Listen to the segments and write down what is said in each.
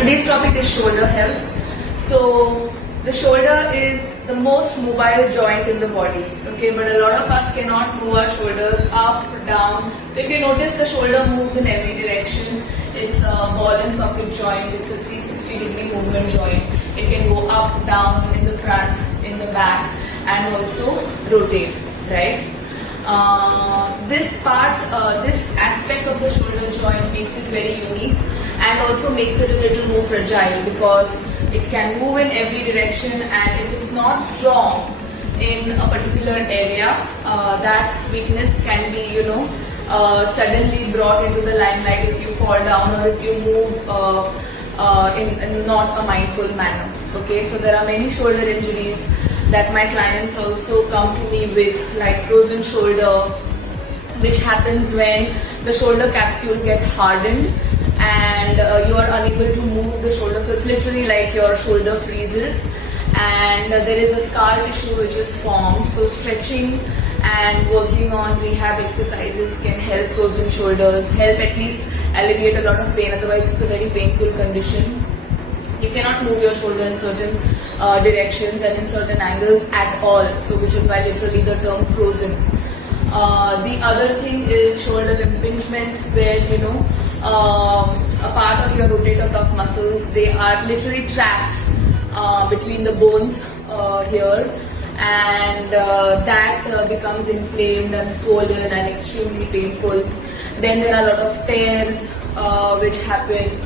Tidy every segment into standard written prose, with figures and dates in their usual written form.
Today's topic is shoulder health. So the shoulder is the most mobile joint in the body, okay, but a lot of us cannot move our shoulders up, down. So if you notice, the shoulder moves in every direction. It's a ball and socket joint. It's a 360-degree movement joint. It can go up, down, in the front, in the back, and also rotate, right? This aspect of the shoulder joint makes it very unique and also makes it a little more fragile because it can move in every direction, and if it's not strong in a particular area, that weakness can be, suddenly brought into the limelight if you fall down or if you move in not a mindful manner. Okay, so there are many shoulder injuries that my clients also come to me with, like frozen shoulder, which happens when the shoulder capsule gets hardened and you are unable to move the shoulder. So it's literally like your shoulder freezes and there is a scar tissue which is formed. So stretching and working on rehab exercises can help frozen shoulders, help at least alleviate a lot of pain. Otherwise it's a very painful condition. You cannot move your shoulder in certain directions and in certain angles at all, so which is why literally the term frozen. The other thing is shoulder impingement, where a part of your rotator cuff muscles, they are literally trapped between the bones here, and that becomes inflamed and swollen and extremely painful. Then there are a lot of tears which happen.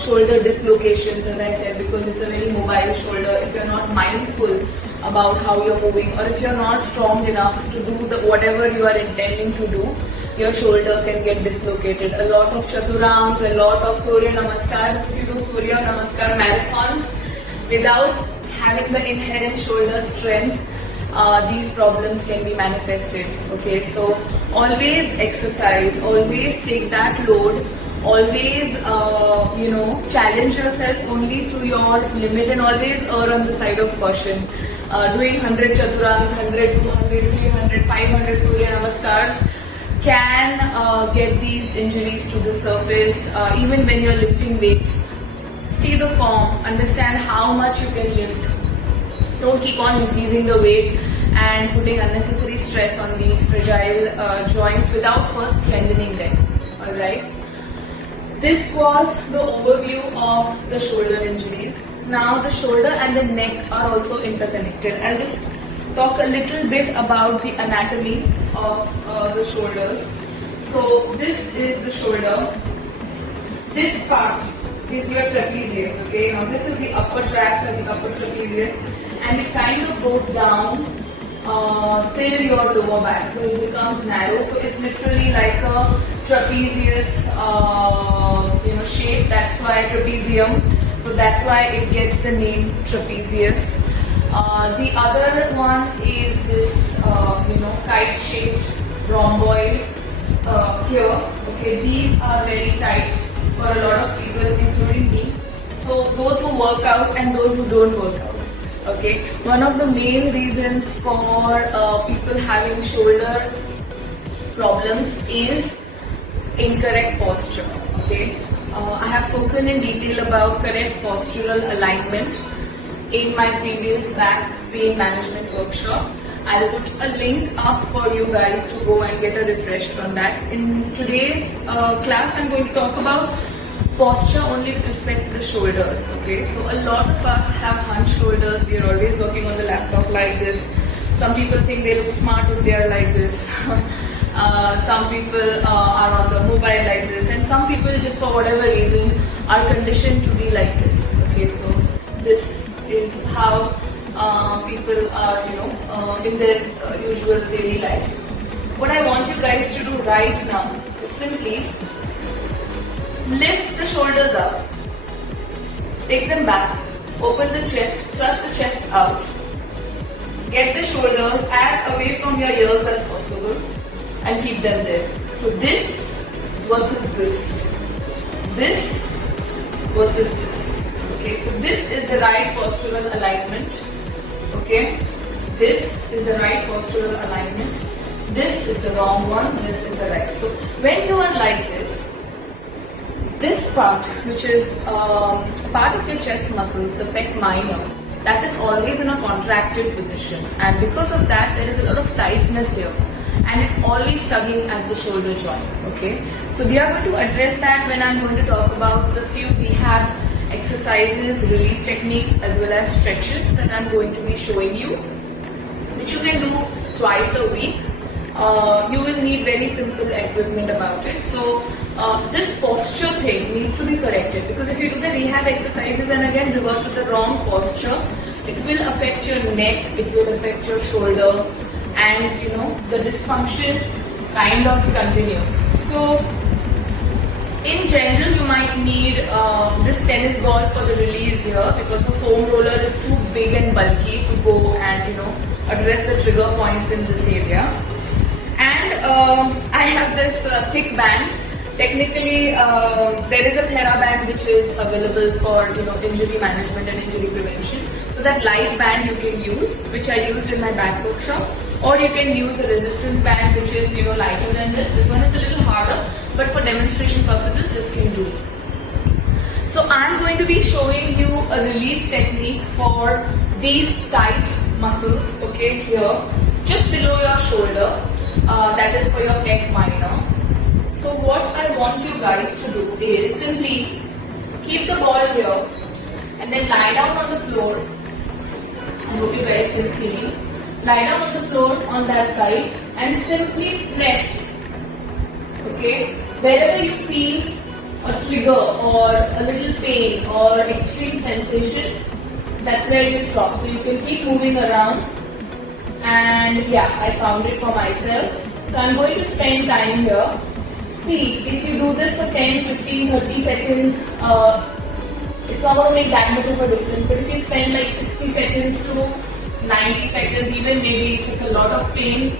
Shoulder dislocations, as I said, because it's a very mobile shoulder. If you're not mindful about how you're moving, or if you're not strong enough to do whatever you are intending to do, your shoulder can get dislocated. A lot of chaturams, a lot of Surya Namaskar. If you do Surya Namaskar marathons without having the inherent shoulder strength, these problems can be manifested. Okay, so always exercise, always take that load, always challenge yourself only to your limit, and always err on the side of caution. Doing 100 chaturams, 100, 200, 300, 500 Surya Namaskars can get these injuries to the surface. Even when you're lifting weights, see the form, understand how much you can lift. Don't keep on increasing the weight and putting unnecessary stress on these fragile joints without first strengthening them. Alright? This was the overview of the shoulder injuries. Now the shoulder and the neck are also interconnected. I'll just talk a little bit about the anatomy of the shoulders. So this is the shoulder. This part is your trapezius. Okay, now this is the upper tract or the upper trapezius, and it kind of goes down till your lower back, so it becomes narrow. So it's literally like a trapezius shape. That's why trapezium. So that's why it gets the name trapezius. The other one is this kite-shaped rhomboid here. Okay, these are very tight for a lot of people, including me. So those who work out and those who don't work out. Okay, one of the main reasons for people having shoulder problems is incorrect posture. Okay, I have spoken in detail about correct postural alignment in my previous back pain management workshop. I'll put a link up for you guys to go and get a refresher on that. In today's class, I'm going to talk about posture only with respect to the shoulders. Okay, so a lot of us have hunched shoulders. We are always working on the laptop like this. Some people think they look smart if they are like this. Some people are on the mobile like this, and some people just for whatever reason are conditioned to be like this. Okay, so this is how people are, in their usual daily life. What I want you guys to do right now is simply lift the shoulders up, take them back, open the chest, thrust the chest out, get the shoulders as away from your ears as possible and keep them there. So this versus this versus this. Okay, so this is the right postural alignment. Okay, this is the right postural alignment. This is the wrong one, this is the right. So when you are like this, this part, which is part of your chest muscles, the pec minor, that is always in a contracted position, and because of that there is a lot of tightness here and it's always tugging at the shoulder joint. Okay, so we are going to address that when I'm going to talk about the few rehab exercises, release techniques as well as stretches that I'm going to be showing you, which you can do twice a week. You will need very simple equipment about it. So this posture thing needs to be corrected, because if you do the rehab exercises and again revert to the wrong posture, it will affect your neck, it will affect your shoulder, and the dysfunction kind of continues. So in general you might need this tennis ball for the release here, because the foam roller is too big and bulky to go and address the trigger points in this area. And I have this thick band. Technically, there is a TheraBand which is available for injury management and injury prevention. So that light band you can use, which I used in my back workshop, or you can use a resistance band which is lighter than this. This one is a little harder, but for demonstration purposes, this can do. So I'm going to be showing you a release technique for these tight muscles. Okay, here, just below your shoulder. That is for your pec minor. So what I want you guys to do is simply keep the ball here and then lie down on the floor. I hope you guys can see me. Lie down on the floor on that side and simply press. Okay, wherever you feel a trigger or a little pain or extreme sensation, that's where you stop. So you can keep moving around. And yeah, I found it for myself. So I'm going to spend time here. See, if you do this for 10, 15, 30 seconds, it's not going to make that much of a difference. But if you spend like 60 seconds to 90 seconds, even maybe if it's a lot of pain,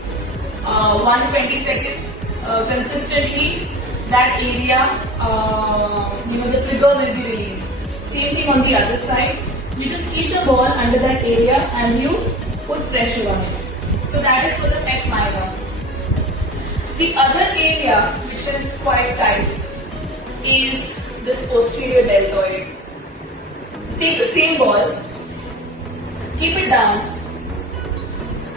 120 seconds consistently, that area, the trigger will be released. Same thing on the other side. You just keep the ball under that area and you put pressure on it. So that is for the pec minor. The other area which is quite tight is this posterior deltoid. Take the same ball, keep it down,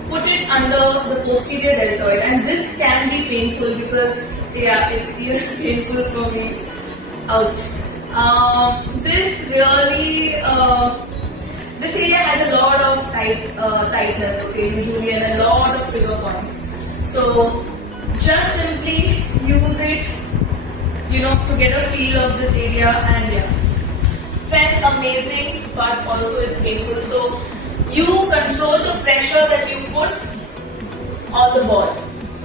put it under the posterior deltoid, and this can be painful because it's even painful for me. Ouch. This really this area has a lot of tightness, okay, usually, and a lot of trigger points. So just simply use it, to get a feel of this area, and yeah, felt amazing, but also it's painful. So you control the pressure that you put on the ball.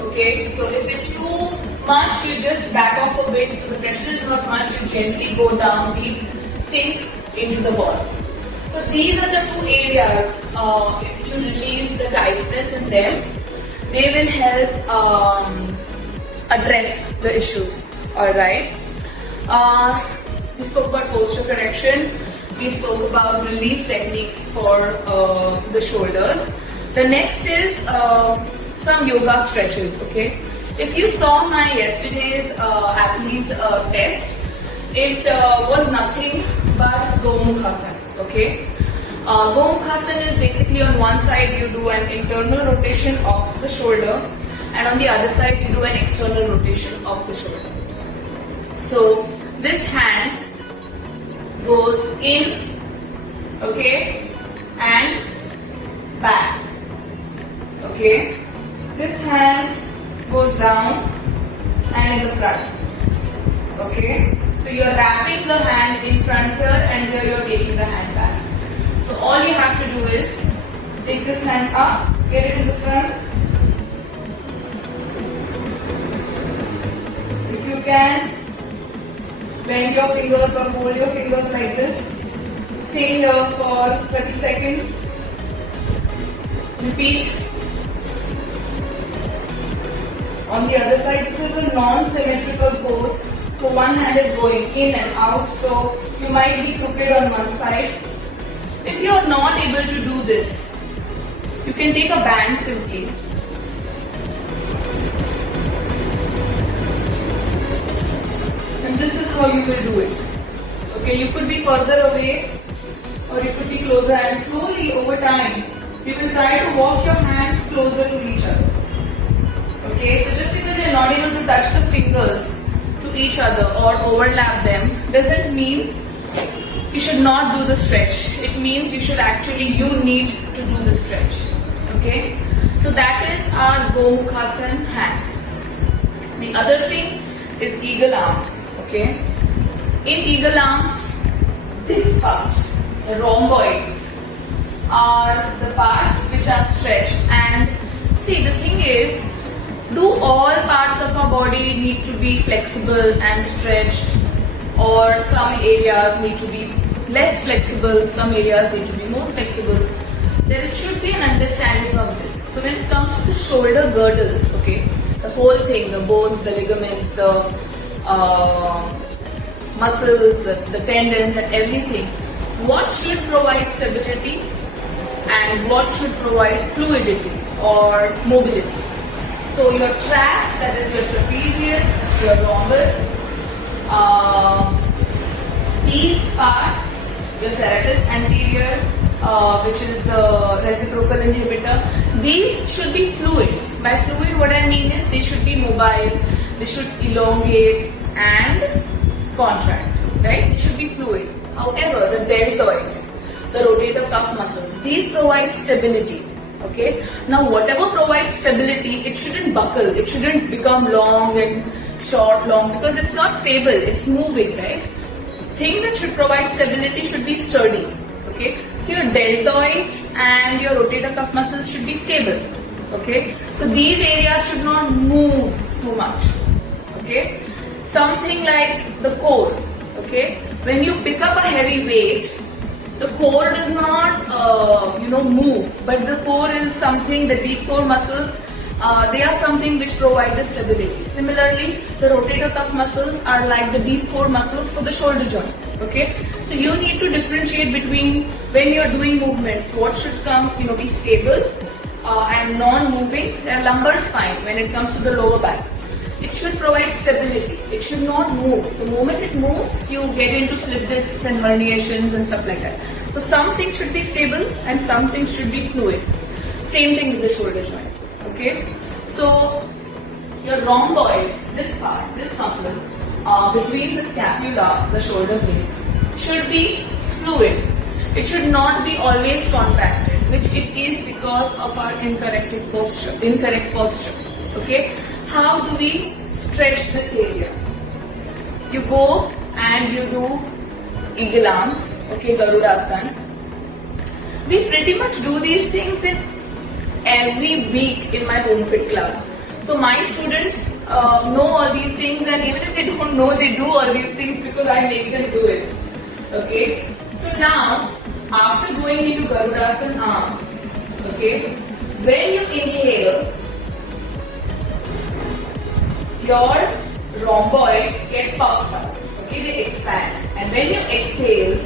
Okay, so if it's too much, you just back off a bit. So the pressure is not much, you gently go down, deep, sink into the ball. So these are the two areas. If you release the tightness in them, they will help address the issues. Alright. We spoke about posture correction. We spoke about release techniques for the shoulders. The next is some yoga stretches. Okay. If you saw my yesterday's Apple's test, it was nothing but Gomukhasana. Okay. Gomukhasana is basically on one side you do an internal rotation of the shoulder, and on the other side you do an external rotation of the shoulder. So this hand goes in, okay, and back. Okay. This hand goes down and in the front. Okay. So you are wrapping the hand in front here, and here you are taking the hand back. So all you have to do is take this hand up, get it in the front. If you can, bend your fingers or hold your fingers like this. Stay here for 30 seconds. Repeat. On the other side, this is a non-symmetrical pose. So one hand is going in and out, so you might be crooked on one side. If you are not able to do this, you can take a band simply. And this is how you will do it. Okay, you could be further away or you could be closer, and slowly over time you will try to walk your hands closer to each other. Okay, so just because you're not able to touch the fingers to each other or overlap them doesn't mean you should not do the stretch. It means you need to do the stretch. Okay, so that is our Gomukhasana hands. The other thing is eagle arms. Okay, in eagle arms, this part, the rhomboids, are the part which are stretched. And see, the thing is, do all parts of our body need to be flexible and stretched, or some areas need to be less flexible, some areas need to be more flexible? There should be an understanding of this. So when it comes to the shoulder girdle, okay, the whole thing, the bones, the ligaments, the muscles, the tendons and everything, what should provide stability and what should provide fluidity or mobility? So your tracts, that is your trapezius, your rhombus, these parts, your serratus anterior, which is the reciprocal inhibitor, these should be fluid. By fluid, what I mean is they should be mobile, they should elongate and contract, right? They should be fluid. However, the deltoids, the rotator cuff muscles, these provide stability. Okay. Now, whatever provides stability, it shouldn't buckle. It shouldn't become long and short, long, because it's not stable. It's moving, right? Thing that should provide stability should be sturdy. Okay. So your deltoids and your rotator cuff muscles should be stable. Okay. So these areas should not move too much. Okay. Something like the core. Okay. When you pick up a heavy weight, the core does not, move, but the core is something, the deep core muscles, they are something which provide the stability. Similarly, the rotator cuff muscles are like the deep core muscles for the shoulder joint. Okay, so you need to differentiate between when you are doing movements, what should come, be stable and non-moving. The lumbar spine, when it comes to the lower back, it should provide stability. It should not move. The moment it moves, you get into slip discs and herniations and stuff like that. So some things should be stable and some things should be fluid. Same thing with the shoulder joint. Okay. So your rhomboid, this part, this muscle, between the scapula, the shoulder blades, should be fluid. It should not be always contracted, which it is because of our incorrect posture. Okay. How do we stretch this area? You go and you do eagle arms, okay, Garudasana. We pretty much do these things in every week in my home fit class. So my students know all these things, and even if they don't know, they do all these things because I make them do it. Okay. So now, after going into Garudasana arms, okay, when you inhale, your rhomboids get puffed up, okay, they expand, and when you exhale,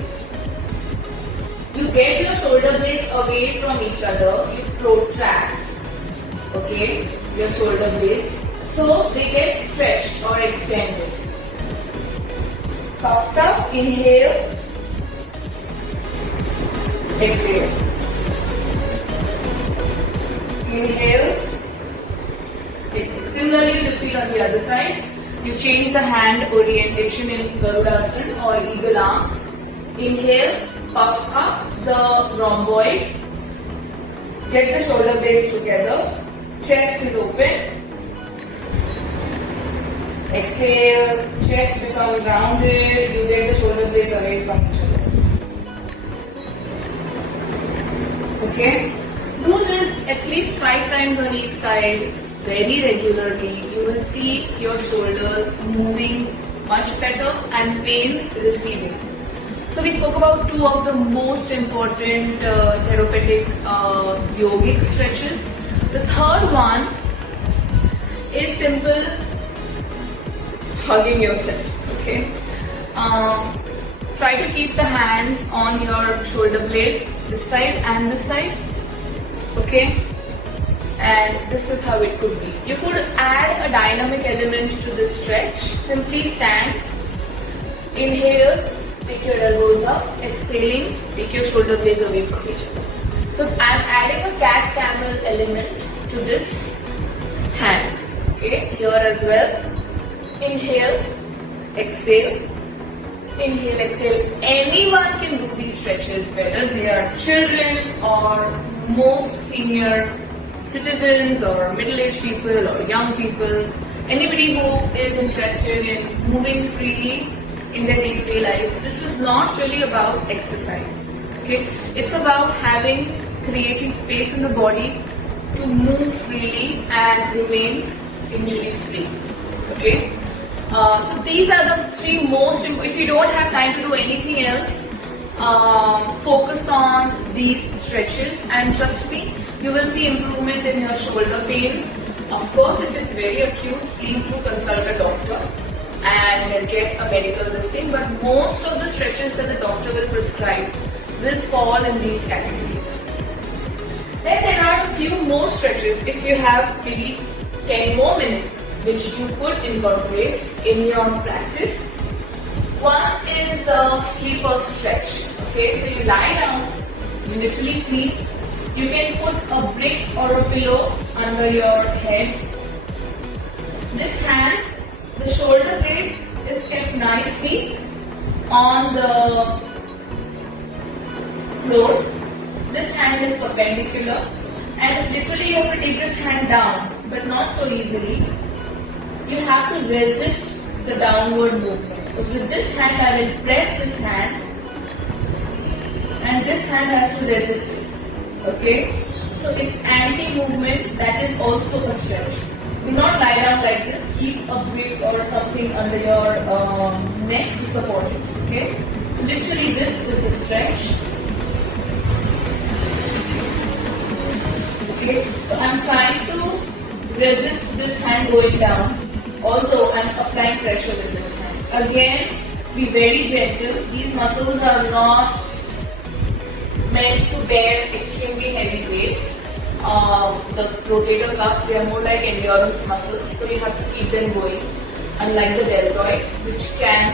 you get your shoulder blades away from each other, you protract, okay, your shoulder blades, so they get stretched or extended. Puffed up, inhale, exhale, inhale, exhale. Similarly, repeat on the other side. You change the hand orientation in Garudasana or eagle arms. Inhale, puff up the rhomboid. Get the shoulder blades together. Chest is open. Exhale, chest becomes rounded. You get the shoulder blades away from each other. Okay? Do this at least 5 times on each side. Very regularly, you will see your shoulders moving much better and pain receding. So we spoke about 2 of the most important therapeutic yogic stretches. The third one is simple hugging yourself. Okay. Try to keep the hands on your shoulder blade, this side and this side. Okay. And this is how it could be. You could add a dynamic element to this stretch. Simply stand, Inhale, take your elbows up. Exhaling, take your shoulder blades away from each other. So I'm adding a cat-camel element to this hands. Okay, here as well. Inhale, exhale. Inhale, exhale. Anyone can do these stretches, whether they are children or most senior citizens or middle-aged people or young people. Anybody who is interested in moving freely in their day-to-day lives. This is not really about exercise. Okay, it's about creating space in the body to move freely and remain injury-free. Okay. So these are the three most important. If you don't have time to do anything else, focus on these stretches and trust me, you will see improvement in your shoulder pain. Of course, if it's very acute, please do consult a doctor and get a medical listing. But most of the stretches that the doctor will prescribe will fall in these categories. Then there are a few more stretches if you have maybe 10 more minutes, which you could incorporate in your practice. One is the sleeper stretch. Okay, so you lie down, you literally sleep. You can put a brick or a pillow under your head. This hand, the shoulder blade is kept nicely on the floor. This hand is perpendicular and literally you have to take this hand down, but not so easily. You have to resist the downward movement. So with this hand I will press this hand and this hand has to resist it. Okay? So it's anti-movement, that is also a stretch. Do not lie down like this, keep a brick or something under your neck to support it. Okay? So literally this is the stretch. Okay? So I'm trying to resist this hand going down, although I'm applying pressure with this hand. Again, be very gentle. These muscles are not meant to bear extremely heavy weight. The rotator cuffs, they are more like endurance muscles, so you have to keep them going, unlike the deltoids, which can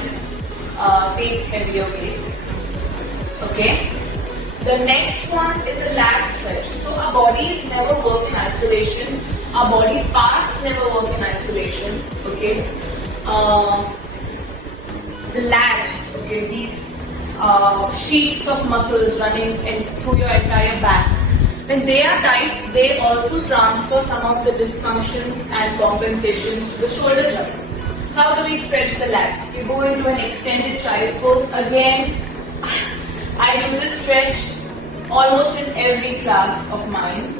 take heavier weights. Okay? The next one is the lat stretch. So our bodies never work in isolation. Our body parts never work in isolation. Okay? The lats, okay, these sheets of muscles running through your entire back. When they are tight, they also transfer some of the dysfunctions and compensations to the shoulder joint. How do we stretch the lats? You go into an extended child's pose. Again, I do this stretch almost in every class of mine.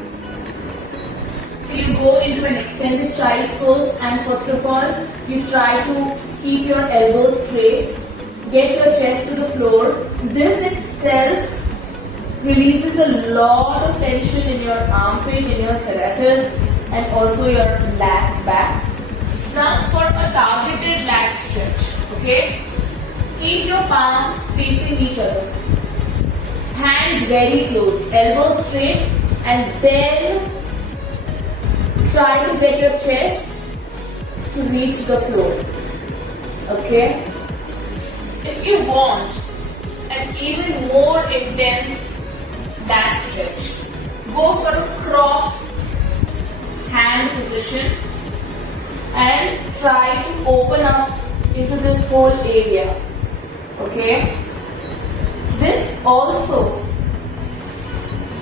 So you go into an extended child's pose and first of all, you try to keep your elbows straight, get your chest to the floor. This itself releases a lot of tension in your armpit, in your serratus and also your lats back. Now for a targeted lat stretch, okay? Keep your palms facing each other. Hands very close, elbows straight and then try to get your chest to reach the floor. Okay? If you want an even more intense lat stretch, go for a cross hand position and try to open up into this whole area. Okay? This also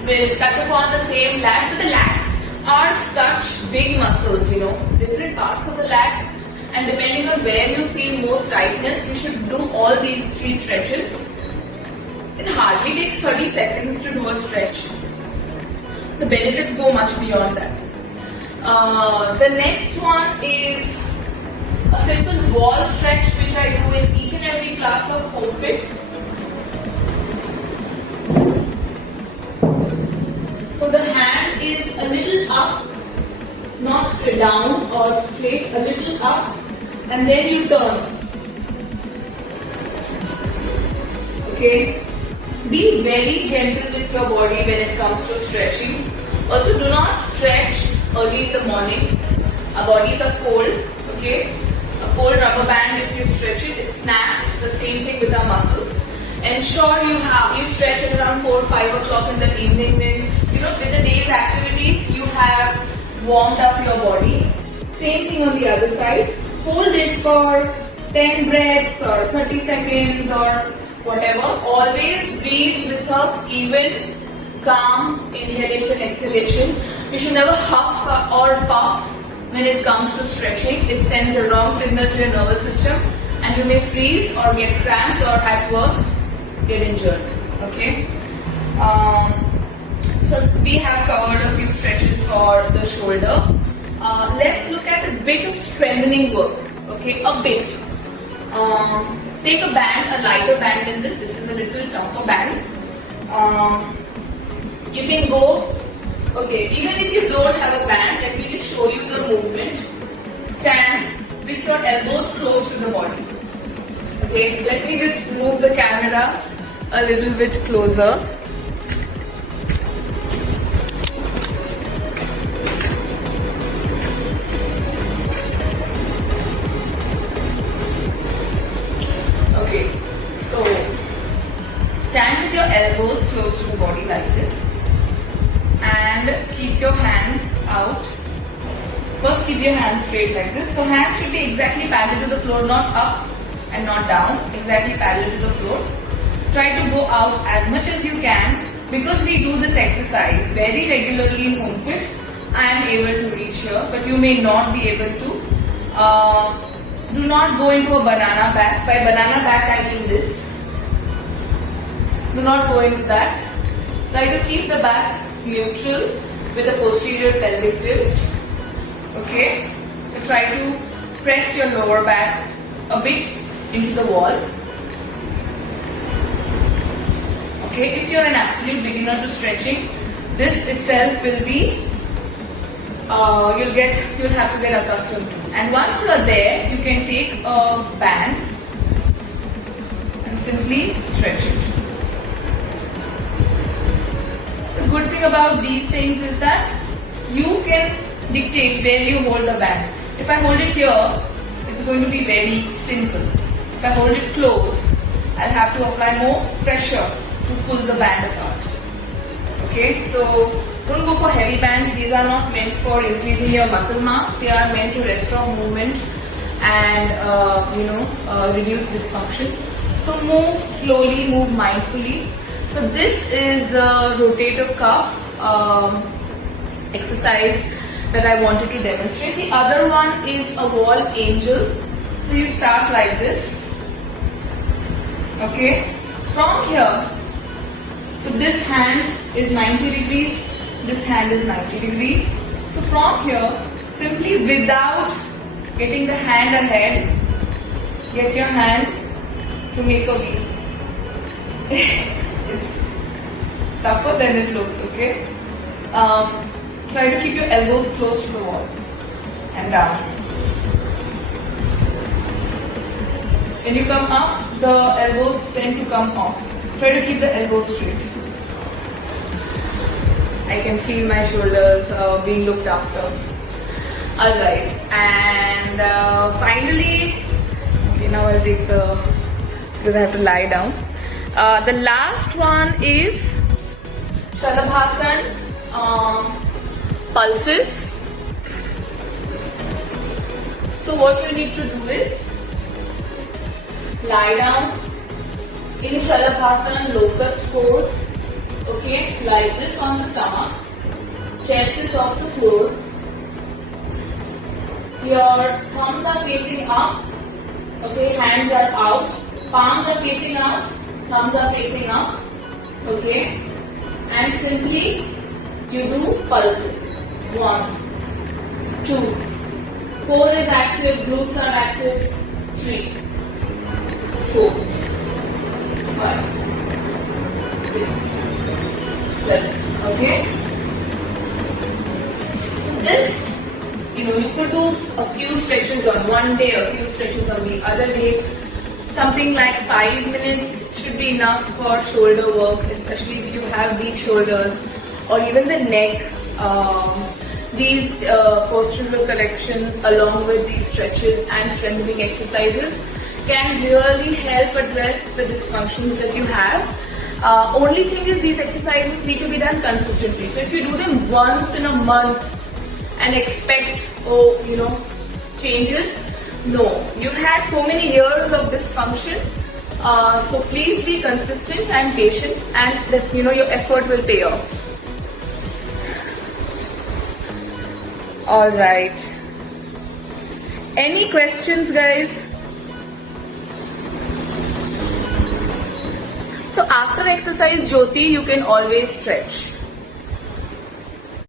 will touch upon the same lat, but the lats are such big muscles, you know, different parts of the lats, and depending on where you feel most tightness, you should do all these three stretches. It hardly takes 30 seconds to do a stretch. The benefits go much beyond that. The next one is a simple wall stretch which I do in each and every class of home fit. So the hand is a little up, not down or straight, a little up, and then you turn. Okay? Be very gentle with your body when it comes to stretching. Also, do not stretch early in the mornings. Our bodies are cold. Okay? A cold rubber band, if you stretch it, it snaps. The same thing with our muscles. Ensure you stretch at around 4 or 5 o'clock in the evening when, with the day's activities, you have warmed up your body. Same thing on the other side. Hold it for 10 breaths or 30 seconds or whatever. Always breathe with a even, calm inhalation, exhalation. You should never huff or puff when it comes to stretching. It sends a wrong signal to your nervous system and you may freeze or get cramps or at worst get injured. Okay. So we have covered a few stretches for the shoulder. Let's look at a bit of strengthening work. Okay, a bit. Take a band, a lighter band than this. This is a little tougher band. You can go. Okay, even if you don't have a band, let me just show you the movement. Stand with your elbows close to the body. Okay, let me just move the camera a little bit closer. Okay, so stand with your elbows close to the body like this and keep your hands out. First keep your hands straight like this. So hands should be exactly parallel to the floor, not up and not down, exactly parallel to the floor. Try to go out as much as you can. Because we do this exercise very regularly in home fit, I am able to reach here, but you may not be able to. Do not go into a banana back. By banana back I mean this. Do not go into that. Try to keep the back neutral with a posterior pelvic tilt. Okay. So try to press your lower back a bit into the wall. Okay. If you are an absolute beginner to stretching, this itself will be you'll have to get accustomed to. And once you are there, you can take a band and simply stretch it. The good thing about these things is that you can dictate where you hold the band. If I hold it here, it's going to be very simple. If I hold it close, I'll have to apply more pressure to pull the band apart. Okay, so don't go for heavy bands. These are not meant for increasing your muscle mass. They are meant to restore movement and reduce dysfunction. So move slowly, move mindfully. So this is the rotator cuff exercise that I wanted to demonstrate. The other one is a wall angel. So you start like this. Okay, from here. So this hand is 90 degrees, this hand is 90 degrees. So from here, simply without getting the hand ahead, get your hand to make a V. It's tougher than it looks, okay? Try to keep your elbows close to the wall and down. When you come up, the elbows tend to come off. Try to keep the elbows straight. I can feel my shoulders being looked after. Alright, and finally, okay, now I'll take because I have to lie down. The last one is Shalabhasan pulses. So what you need to do is lie down in Shalabhasan locust pose. Okay, like this on the stomach, chest is off the floor, your thumbs are facing up, okay, hands are out, palms are facing out, thumbs are facing up, okay, and simply you do pulses. 1, 2, core is active, glutes are active, 3, 4, 5, 6, 7. Okay. So this, you could do a few stretches on one day, a few stretches on the other day. Something like 5 minutes should be enough for shoulder work, especially if you have weak shoulders or even the neck. these postural corrections along with these stretches and strengthening exercises can really help address the dysfunctions that you have. Only thing is these exercises need to be done consistently. So if you do them once in a month and expect, changes, no. You've had so many years of dysfunction. So please be consistent and patient, and that your effort will pay off. Alright. Any questions, guys? So after exercise, Jyoti, you can always stretch.